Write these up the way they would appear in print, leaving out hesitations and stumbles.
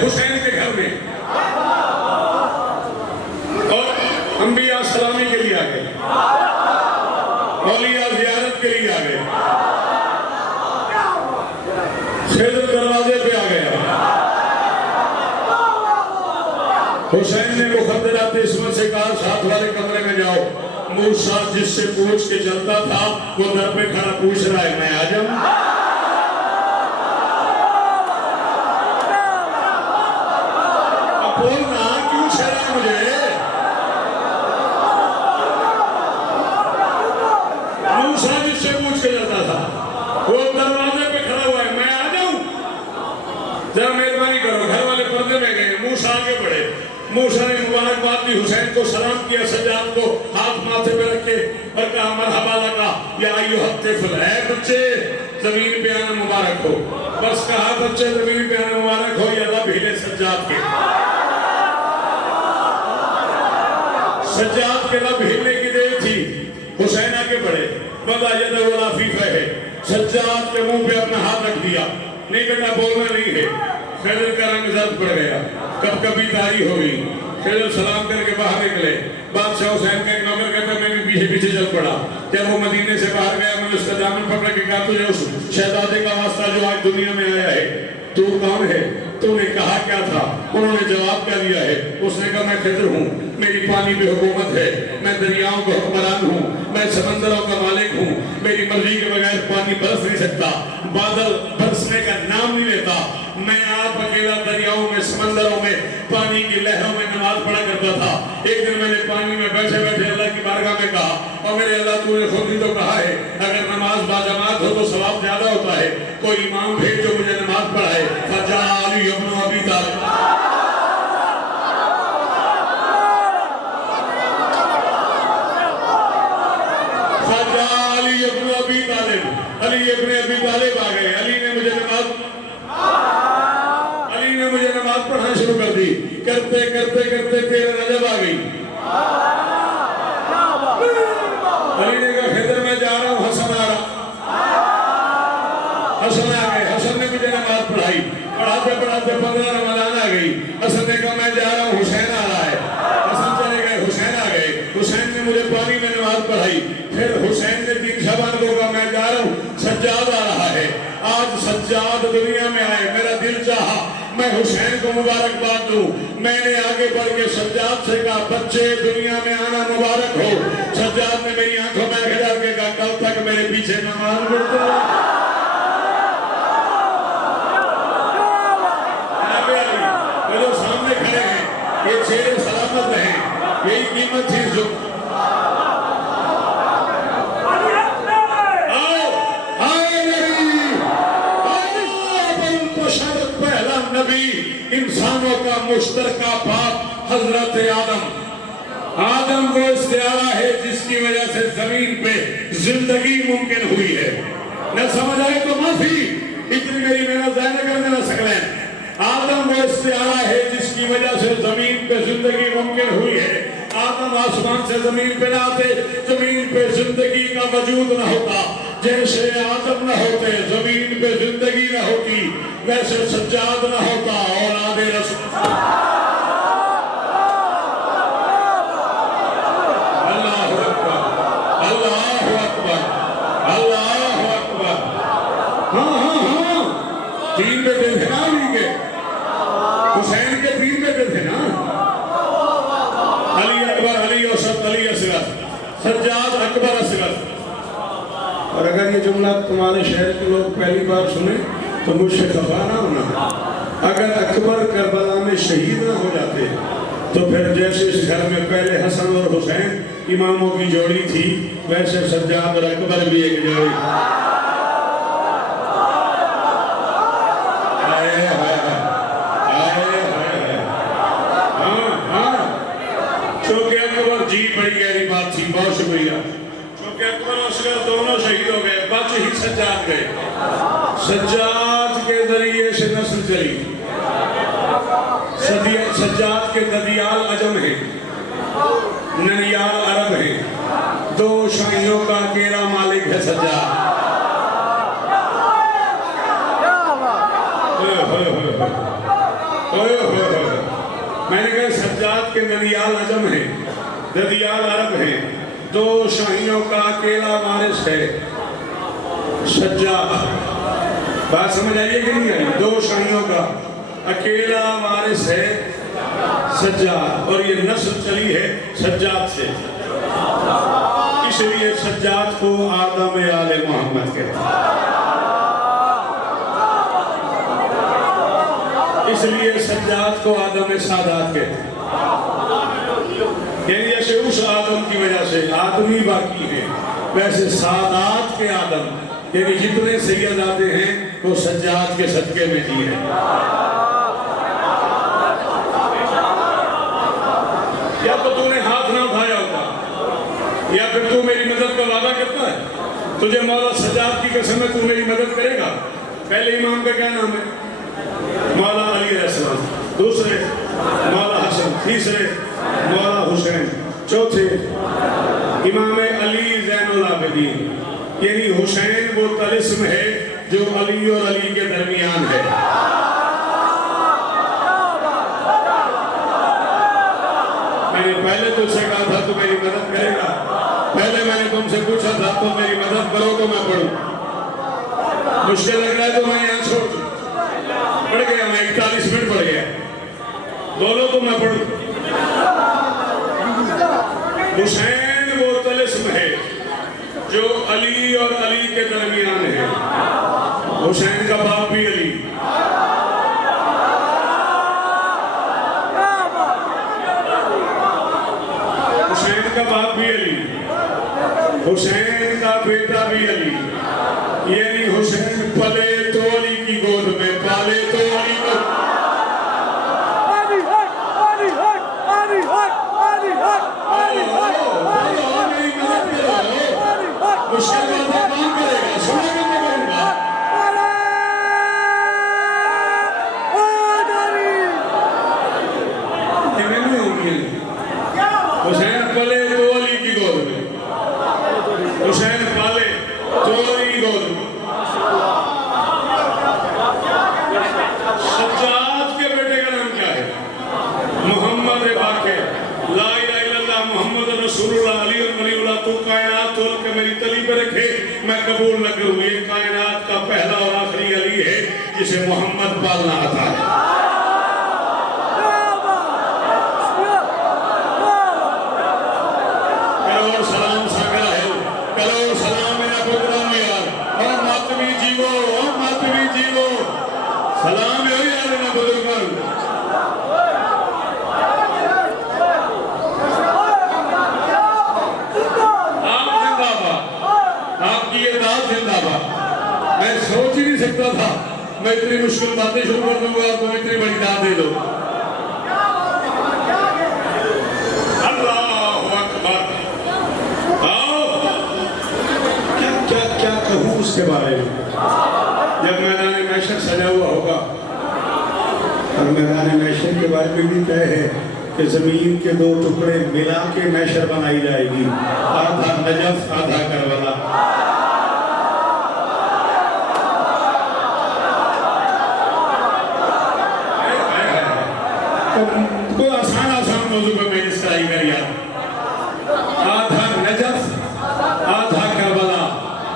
हुसैन के घर में, और अंबिया सलामी के लिए आ गए, औलिया जियारत के लिए आ गए, खिज़र दरवाजे पे आ गया। हुसैन ने मुखद्दरात इस्मत से कहा साथ वाले कमरे में जाओ। मूसा जिससे पूछ के चलता था वो दर पे खड़ा पूछ रहा है मैं आ जाऊं? अब बोलना क्यों छेड़ा मुझे? मूसा जिससे पूछ के चलता था वो दरवाजे पे खड़ा हुआ है मैं आ जाऊं? जरा मेहरबानी करो। घर वाले पर्दे में गए, मूसा आगे बढ़े। मूसा ने मुबारकबाद दी, हुसैन को सलाम किया, सज्जाद को हाथ माथे पे रख के और कहा मरहबा लगा या अय्युहत तिफ़ल, है बच्चे जमीन पे आना मुबारक हो। बस कहा बच्चे जमीन पे आना मुबारक हो, या लब हिले सज्जाद के, सज्जाद के लब हिलने की देर थी। हुसैन आगे बढ़े, बंदा यदुल्लाह फी फहे, सज्जाद के मुंह पे अपना हाथ रख दिया, नहीं बेटा बोलना नहीं है। खिज़र का रंग जर्द पड़ गया, कब कभी तारी हो गई। खिज़र सलाम करके बाहर निकले। बादशाह हुसैन का एक नौकर कहता मैं भी पीछे पीछे चल पड़ा। जब वो मदीने से बाहर गया मैंने उसका दामन पकड़ के कहा तुझे उस शहजादे का वास्ता जो आज दुनिया में आया है, तू कौन है? तूने कहा क्या था? उन्होंने जवाब क्या दिया है? उसने कहा मैं खिज़र हूँ, मेरी पानी पे हुकूमत है, मैं दरियाओं का हुक्मरान हूँ, मैं समंदरों का मालिक हूँ, मेरी मर्जी के बगैर पानी बरस नहीं सकता, बादल बरसने का नाम नहीं लेता। मैं आप अकेला दरियाओं में, समंदरों में, पानी की लहरों में नमाज पढ़ा करता था। एक दिन मैंने पानी में बैठे बैठे अल्लाह की बारगाह में कहा, और मेरे अल्लाह तूने खुद ही तो कहा है अगर नमाज बाजमात हो तो सवाब ज्यादा होता है, कोई इमाम भेज जो मुझे नमाज पढ़ाए। फजा अली इब्न अबी तालिब, फजा अली इब्न अबी तालिब, अली इब्न अबी तालिब आ गए। अली ने मुझे नमाज पढ़ाना शुरू कर दी। करते करते करते 13 रजब आ गई। अली ने कहा खिज़र मैं जा रहा हूँ, हसन आ रहा। हसन आ गए, हसन ने मुझे नमाज पढ़ाई। पढ़ाते पढ़ाते 15 रमजान आ गई। हसन ने कहा मैं जा रहा हूँ, हुसैन आ रहा है। हसन चले गए, हुसैन आ गए। हुसैन ने मुझे पानी में नमाज पढ़ाई। फिर हुसैन ने 3 शबान को कहा मैं जा रहा हूँ, सज्जाद आ रहा है। आज सज्जाद दुनिया में आए, मेरा दिल चाहा मैं हुसैन को मुबारकबाद दूं। मैंने आगे बढ़ के सज्जाद से कहा बच्चे दुनिया में आना मुबारक हो। सज्जाद ने मेरी आंखों में आंखें डाल के कहा कल तक मेरे पीछे नमाज पढ़ते रहो। जो सामने खड़े हैं ये शेर सलामत रहे, यही कीमत थी। जो इंसानों का मुश्तरका बाप हजरत आदम। आदम वो इस्तिआरा है जिसकी वजह से जमीन पे जिंदगी मुमकिन हुई है। न समझ आए तो माफी, इतनी मेरी मेहनत जाया न करने न सकले। आदम वो इस्तिआरा है जिसकी वजह से जमीन पे जिंदगी मुमकिन हुई है। आदम आसमान से जमीन पे ना आते, जमीन पे जिंदगी का वजूद न होता। जैसे आदम न होते जमीन पे जिंदगी न होती, वैसे सज्जाद न होता औलाद रसूल। अल्लाहु अकबर, अल्लाहु अकबर, अल्लाहु अकबर। हाँ हाँ हाँ, 3 बेटे थे ना अली के, हुसैन के 3 बेटे थे ना, अली अकबर, अली औसत, अली असगर, सज्जाद अकबर असगर। और अगर ये जुमला तुम्हारे शहर के लोग पहली बार सुने तो मुझसे खफा ना होना। अगर अकबर करबला में शहीद ना हो जाते तो फिर जैसे इस घर में पहले हसन और हुसैन इमामों की जोड़ी थी, वैसे सज्जाद और अकबर भी एक जोड़ी। चूंकि अकबर जी बड़ी गहरी बात थी, बहुत शुक्रिया। चूंकि अकबर और असगर दोनों शहीद हो गए, बच ही सज्जाद गए। सज्जाद के जरिए से नस्ल चली। सज्जाद के ददियाल अजम है, ननियाल अरब है, 2 शाहियों का अकेला मालिक है सज्जाद। मैंने कहा सज्जाद के नदियाल अजम है, ददियाल अरब है, दो शाहियों का अकेला वारिस है सज्जाद। बात समझ आइए कि नहीं आई? दो शाहियों का अकेला वारिस है सज्जाद, और ये नस्ल चली है सज्जाद से, इसलिए सज्जाद को आदम आले मोहम्मद कहते हैं। इसलिए सज्जाद को आदम सादात कहते हैं। यानी जैसे उस आदम की वजह से आदमी बाकी है, वैसे सादात के आदम यानी जितने सैयद आते हैं वो सज्जाद के सदके में जी है। या तो तूने हाथ ना उठाया होता, या फिर तू मेरी मदद का वादा करता है, तुझे मौला सज्जाद की कसम है तू मेरी मदद करेगा। पहले इमाम का क्या नाम है? मौला अली अलैहिस्सलाम, दूसरे मौला हसन, तीसरे मौला हुसैन, चौथे इमाम अली ज़ैनुल आबिदीन। यानी हुसैन वो तलिस्म है जो अली और अली के दरमियान है। मैंने पहले तुझसे कहा था तू मेरी मदद करेगा, पहले मैंने तुमसे पूछा था तुम मेरी मदद करो तो मैं पढ़ूं। मुश्किल लग रहा है तो मैं यहाँ छोड़ दूं। पढ़ गया मैं, 41 मिनट पढ़ गया, बोलो तो मैं पढ़ूं। हुसैन वो तलिस्म है जो अली और अली के दरमियान है। हुसैन का बाप भी अली, हुसैन का बाप भी अली, हुसैन का बेटा भी अली। यानी हुसैन पले तो अली की गोद में, पाले तो अली को। मुश्किल बातें कौन करेगा? सुनेगा मैं करूंगा। हुसैन पले तो अली की गोद में, हुसैन पाले तो अली की गोद में। सज्जाद के बेटे का नाम क्या है? मोहम्मद बाक़िर, ला इलाहा इल्लल्लाह मोहम्मद रसूलुल्लाह अली वलीउल्लाह। तू कायनात तोल के मेरी तली पे रखे, मैं कबूल न करूं। ये कायनात का पहला और आखिरी अली है जिसे मोहम्मद पालना आता है। करोड़ सलाम सागरा है, करोड़ सलाम मेरा प्रोग्राम यार। और मातमी जीवो, और मातमी जीवो, सलाम है यार मेरा बुजुर्गों। आपकी ये दाद जिंदाबाद। मैं सोच ही नहीं सकता था मैं इतनी मुश्किल बातें शुरू कर दूंगा और तुम इतनी बड़ी दाद दे दो। अल्लाह अकबर। आओ क्या क्या क्या कहूँ उसके बारे में। जब मैदान महशर सजा हुआ होगा, और मैदान महशर के बारे में भी तय है कि जमीन के दो टुकड़े मिला के महशर बनाई जाएगी, आधा नजफ आधा करबला। तो आसान आसान मौजू पर मैंने इसराई कर यार। आधा नजफ आधा करबला,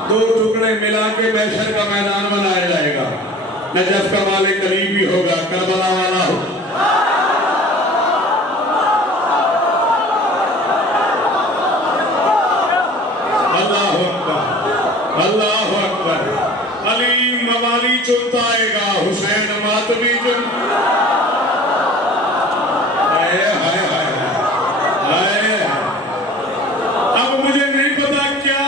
दो टुकड़े मिला के महशर का मैदान बनाया जाएगा। नजफ का मालिक अली भी होगा, करबला वाला हो। अल्लाह अकबर, अल्लाह अकबर। अली मवाली चुनता आएगा, हुसैन मातमी चुन। अब मुझे नहीं पता क्या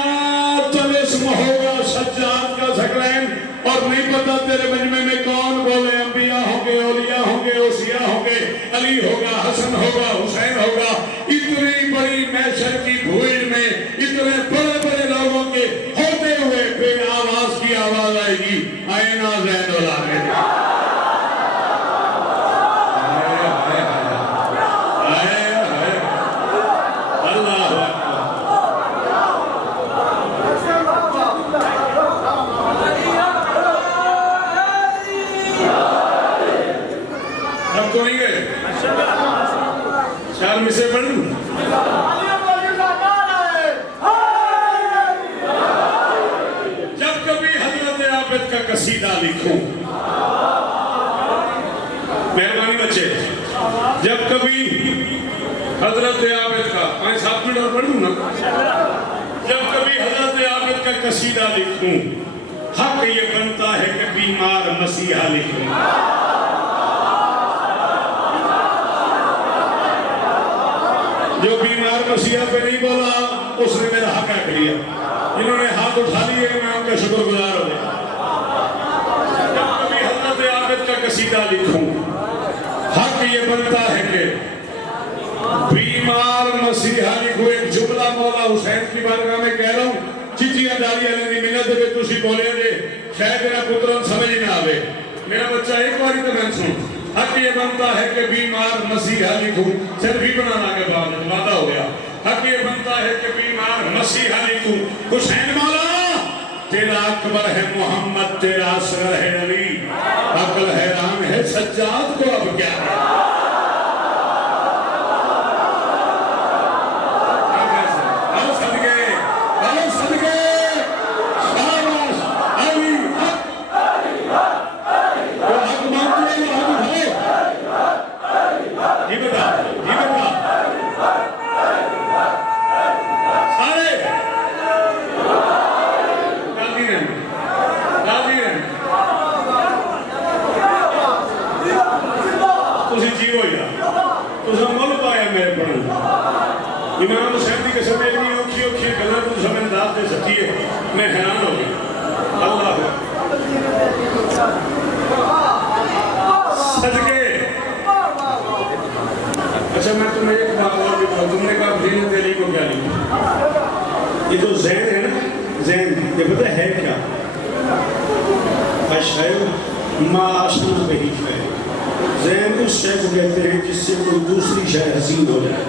तलिस्म होगा सज्जाद का सकलैन, और नहीं पता तेरे मजमे में कौन बोले। अंबिया होंगे, औलिया होंगे, ओसिया होंगे, अली होगा, हसन होगा, हुसैन होगा। इतनी बड़ी महशर की भीड़ में इतने बड़े बड़े लोगों के होते हुए फिर आवाज की आवाज आएगी, आईना ज़ैनुल आबिदीन। तो नहीं गए? चार मिसे पढ़ लूं? जब कभी हजरत आबिद का कसीदा लिखूं, मेहरबानी बच्चे, जब कभी हजरत आबिद का 5-7 मिनट और पढ़ लूं ना, जब कभी हजरत आबिद का कसीदा लिखूं, हक ये बनता है कि बीमार मसीहा लिखूं। जो बीमार मसीहा पे नहीं बोला उसने मेरा हक रख लिया। इन्होंने हाथ उठा लिए, मैं उनका शुक्रगुजार हो गया। जब कभी हजरत आबिद का कसीदा लिखूं, हक ये बनता है कि बीमार मसीहा लिखूं। एक जुमला मौला हुसैन की बारगाह में कह रहा हूं, चिट्ठियां डाली वाले मिन्नत दे तुसी बोले जे शायद मेरा पुत्र समझ ही ना आवे। मेरा बच्चा एक बार तो मैं सुन, हक ये बनता है कि बीमार मसीहा लिखूं। सिर्फ ही बनाना के बाद वादा हो गया। हक ये बनता है कि बीमार मसीहा लिखूं। हुसैन मौला तेरा अकबर है मोहम्मद, तेरा असगर है अली, अकल हैरान है सज्जाद को अब क्या है। इमाम हुसैन की कसम इतनी औखी औखी गल्लां तुम समझ दाद दे सकी है, मैं हैरान हो गया। अल्लाह सदके। अच्छा मैं तुम्हें एक बात और भी बताऊं, तुमने कहा ज़ीनत अली को क्या लिखा? ये तो ज़ैन है ना, ज़ैन, ये पता है क्या? अशहर माशना बही है। ज़ैन उस शय को कहते हैं जिससे कोई दूसरी शय हसीन हो जाए।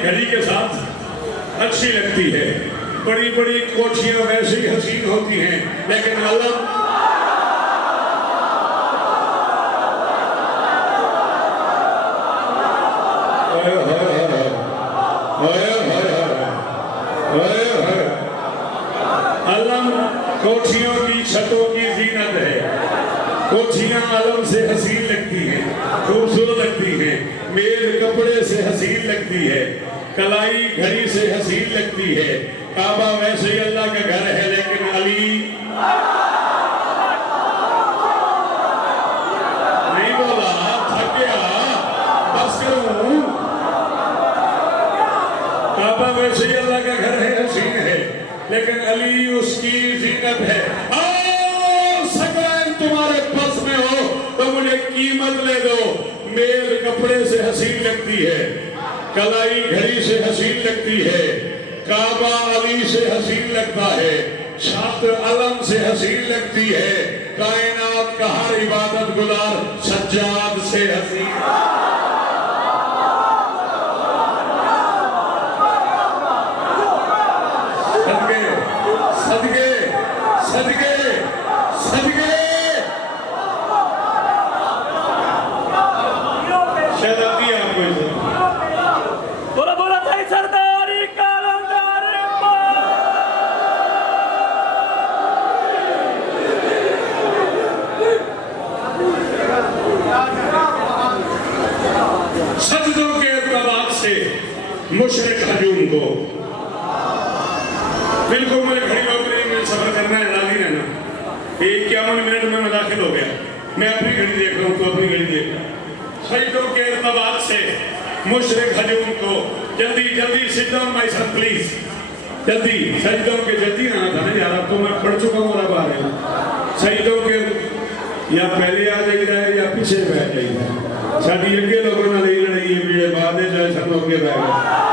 घड़ी के साथ अच्छी लगती है। बड़ी बड़ी कोठियां वैसे ही हसीन होती हैं, लेकिन अलम अलम कोठियों की छतों की जीनत है। कोठियां अलम से हसीन लगती हैं, खूबसूरत लगती हैं, मेज कपड़े से हसीन लगती है, कलाई घड़ी से हसीन लगती है। काबा वैसे ही अल्लाह का घर है, लेकिन अली नहीं बोला, थक गया, बस करूं। काबा वैसे ही अल्लाह का घर है, हसीन है, लेकिन अली उसकी जीनत है। सगैन तुम्हारे पास में हो तो मुझे कीमत ले दो। मेज कपड़े से हसीन लगती है, कलाई घड़ी से हसीन लगती है, काबा अली से हसीन लगता है, छत अलम से हसीन लगती है, कायनात का हर इबादत गुजार सज्जाद से हसीन। सदके सदके सदके सदके शायद आती है आपको इसे। बोला बोला भाई सरदारी कालंदार मुशरिक हजूम को। बिल्कुल मुझे घड़ी नौकरी में सफर करना है, राजी रहना। 51 मिनट में मैं दाखिल हो गया। मैं अपनी घड़ी देख रहा हूँ तो अपनी घड़ी देख रहा हूँ। शहीदों के इर्तबात से मुशरिक हजूम को जल्दी जल्दी sit down my son please, जल्दी। शहीदों के जल्दी आना था ना यार, अब तो मैं पढ़ चुका हूँ। अब आ रहे हैं शहीदों के, या पहले आ जाइए या पीछे बैठ जाइए। साड़ी अगे लोगों ने नहीं लड़ाई है, मेरे बाद जाए सब लोग के बैठ गए।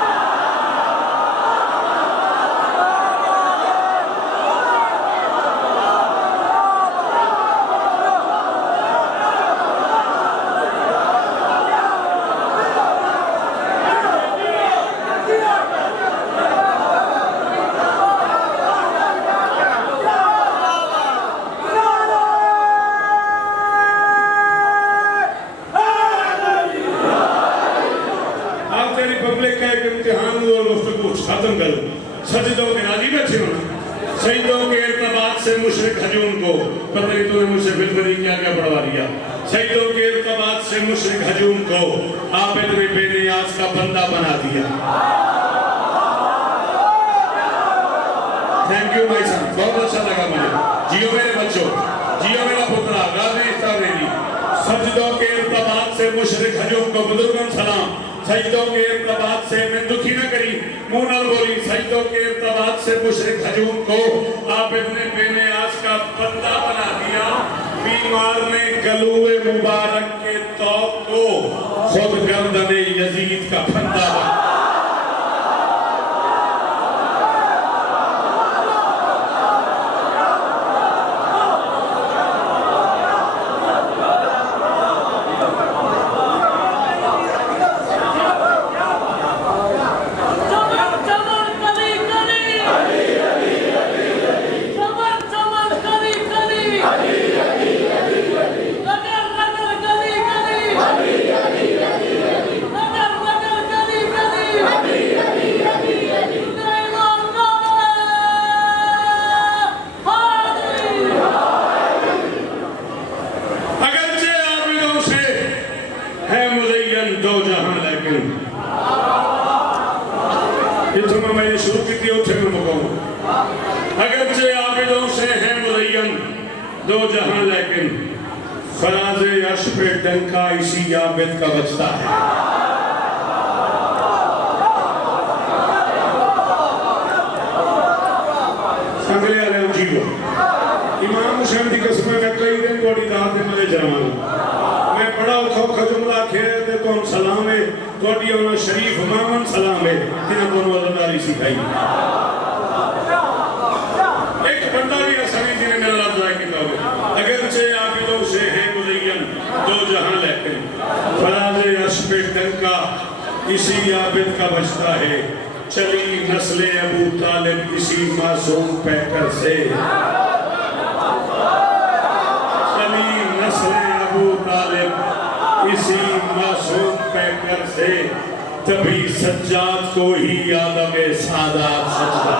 पब्लिक का एक इम्तिहान और गुफ्तगू खत्म करो। सजदों के राजी बैठे होना। शहीदों के इर्तबात से मुशरिक हजूम को, पता नहीं तूने मुझसे फिल्म क्या क्या पढ़वा दिया। शहीदों के इर्तबात से मुशरिक हजूम को आबिद ने बेनियाज का बंदा बना दिया। थैंक यू भाई साहब, बहुत अच्छा लगा मुझे। जियो मेरे बच्चों, जियो मेरा पुत्रा गाजी इस्तावेली। सजदों के इर्तबात से मुशरिक हजूम को बुजुर्गन सलाम। शहीदों के इर्तबात से मैं दुखी न करी, मुंह न बोली। शहीदों के इर्तबात से मुशरिक हजूम को आबिद ने बेनियाज का बंदा बना दिया। बीमार ने गलूए मुबारक के तौक को खुद गर्दने यजीद का फंदा बना। दो जहां लेकिन इतना मैंने शुरू की थी उठे में मुकाऊं। अगरचे आबिदों से है मुज़य्यन दो जहां लेकिन फराज़े अर्श पे डंका इसी आबिद का बचता है। संगले वाले जीवो इमाम हुसैन की कसम में कई दिन बड़ी दाद में मले जवान मैं बड़ा औखा जुमला खेल दे तो सलाम है तोड़ी ओना शरीफ मामन सलाम है तिन्हां को वफादारी सिखाई। एक बंदा भी असली जिन्हें मेरा लफ्ज़ है किताब अगरचे आबिदों से है मुज़य्यन दो जहां लेकिन फराज़े अर्श पे डंका इसी आबिद का बचता है। चली नस्ले अबू तालिब इसी मासूम पैकर से, चली नस्ले अबू तालिब इसी मासूम पैकर से, तभी सज्जाद को ही आदम सादात सजदा।